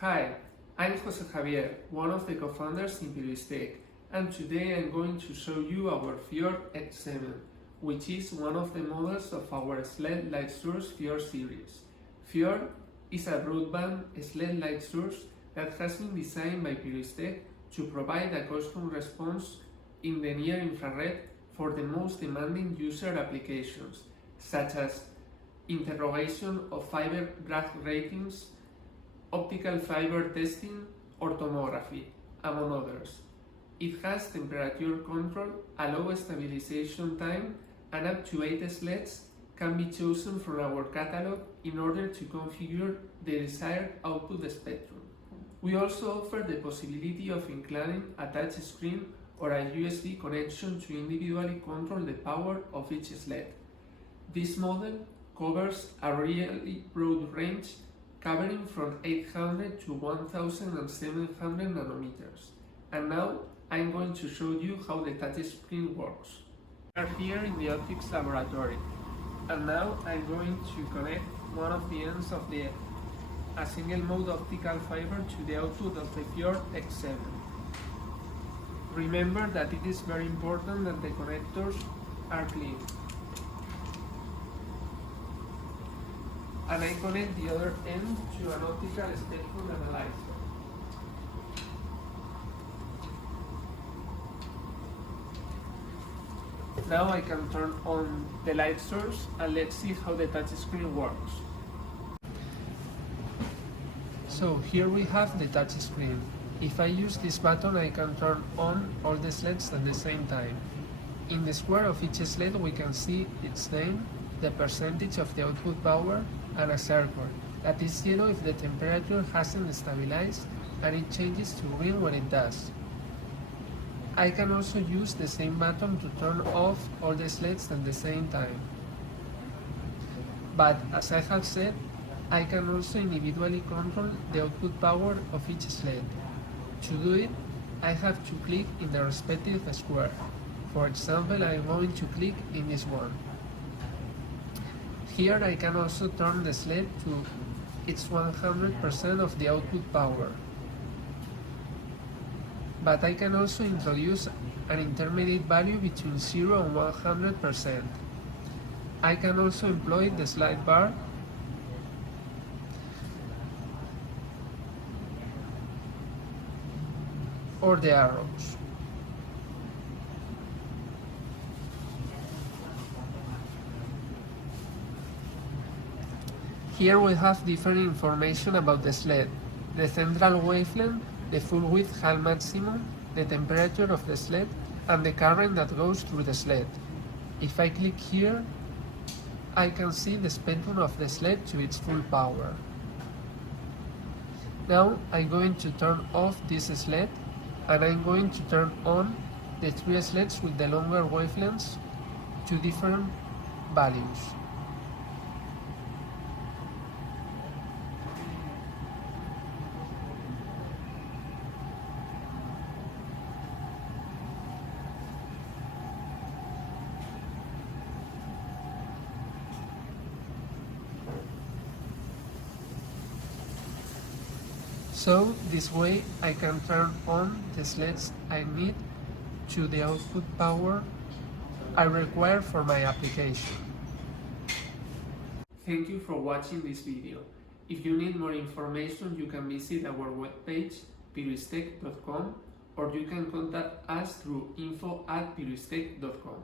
Hi, I'm Jose Javier, one of the co-founders in Pyroistech, and today I'm going to show you our FJORDx7, which is one of the models of our SLD light source FJORD series. FJORD is a broadband SLD light source that has been designed by Pyroistech to provide a custom response in the near infrared for the most demanding user applications, such as interrogation of fiber drag ratings, optical fiber testing, or tomography, among others. It has temperature control, a low stabilization time, and up to 8 SLDs can be chosen from our catalog in order to configure the desired output spectrum. We also offer the possibility of including a touch screen or a USB connection to individually control the power of each SLD. This model covers a really broad range covering from 800 to 1700 nanometers. And now I'm going to show you how the touch screen works. We are here in the optics laboratory, and now I'm going to connect one of the ends of a single mode optical fiber to the output of the FJORDx7. Remember that it is very important that the connectors are clean. And I connect the other end to an optical spectrum analyzer. Now I can turn on the light source and let's see how the touch screen works. So here we have the touch screen. If I use this button, I can turn on all the SLDs at the same time. In the square of each SLD we can see its name, the percentage of the output power, and a circle that is yellow if the temperature hasn't stabilized, and it changes to green when it does. I can also use the same button to turn off all the SLDs at the same time. But as I have said, I can also individually control the output power of each SLD. To do it, I have to click in the respective square. For example, I'm going to click in this one. Here I can also turn the SLD to its 100% of the output power. But I can also introduce an intermediate value between 0 and 100%. I can also employ the slide bar or the arrows. Here we have different information about the SLD, the central wavelength, the full width HAL maximum, the temperature of the SLD, and the current that goes through the SLD. If I click here, I can see the spectrum of the SLD to its full power. Now I'm going to turn off this SLD, and I'm going to turn on the 3 SLDs with the longer wavelengths to different values. So this way I can turn on the SLDs I need to the output power I require for my application. Thank you for watching this video. If you need more information, you can visit our webpage pyroistech.com, or you can contact us through info@pyroistech.com.